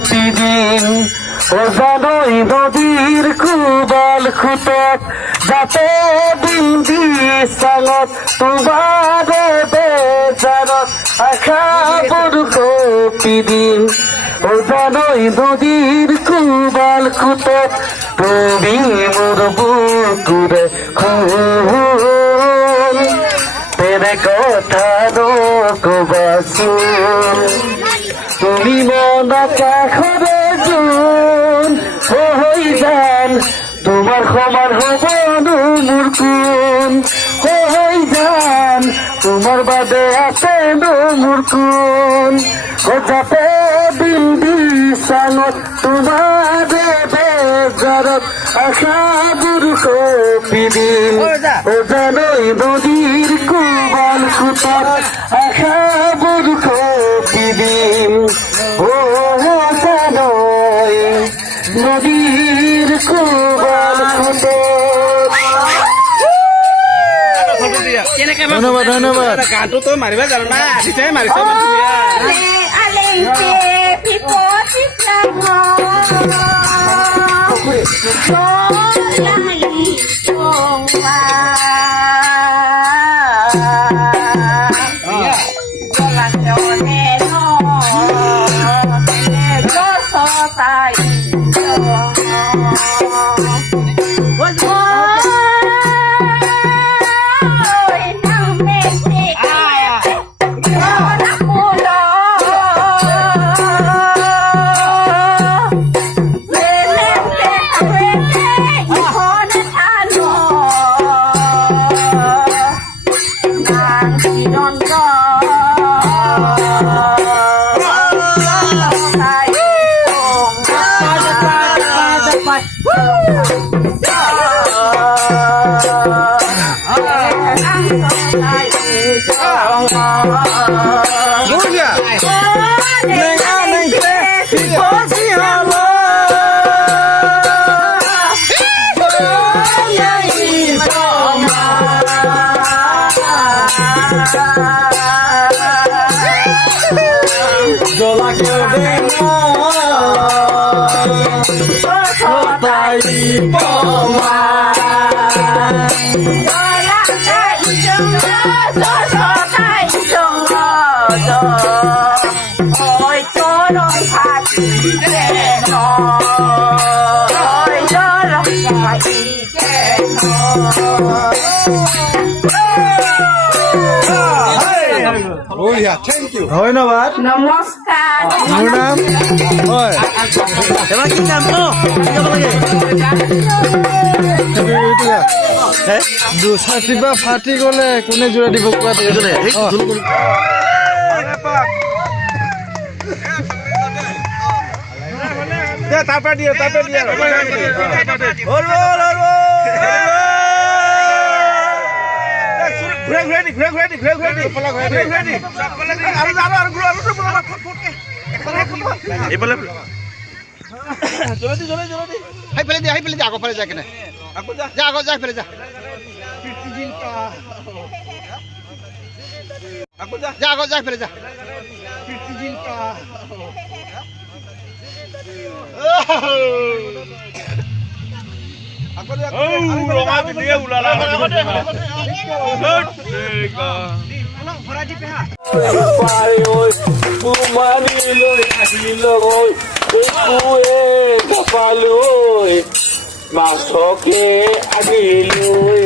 প্রতিদিন ও জানোই নদীর কুবাল খুতত যাতে দিন দিসালত তোমার বেজারত আশা বড় প্রতিদিন ও জানোই নদীর কুবাল খুতত তুমি মোর বুকুরে খুন তেরে কথা রকবাসুন তুমি মনা কাখরে জুন হই যান তোমার ক্ষমার হব মোর কুন হই যান তোমার বাদে আছে মোর কুন ও যাতে দিন দিসানত তোমার বেজারত আশা বুড়ো কপিদিন ও জানোই নদীর কুবাল খুতত আশা বুড়ো কপিদিন ও জানোই নদীর কুবাল খুতত। ধন্যবাদ ধন্যবাদ গানটো তো মাৰিবা জানো না তেতিয়াই মাৰিছে ধন্যবাদ নমস্কাৰ মোৰ নাম হয় এবাৰ কি কাম ন দুচাটি বা ফাটি গ'লে কোনে জোৰা দিব কোৱা তাৰ পৰা দিয়ে আগফালে যায় কেনে যা আগত যাই ফেলে যা আগত যাই ফেলে যা মাছকে আনিলৈ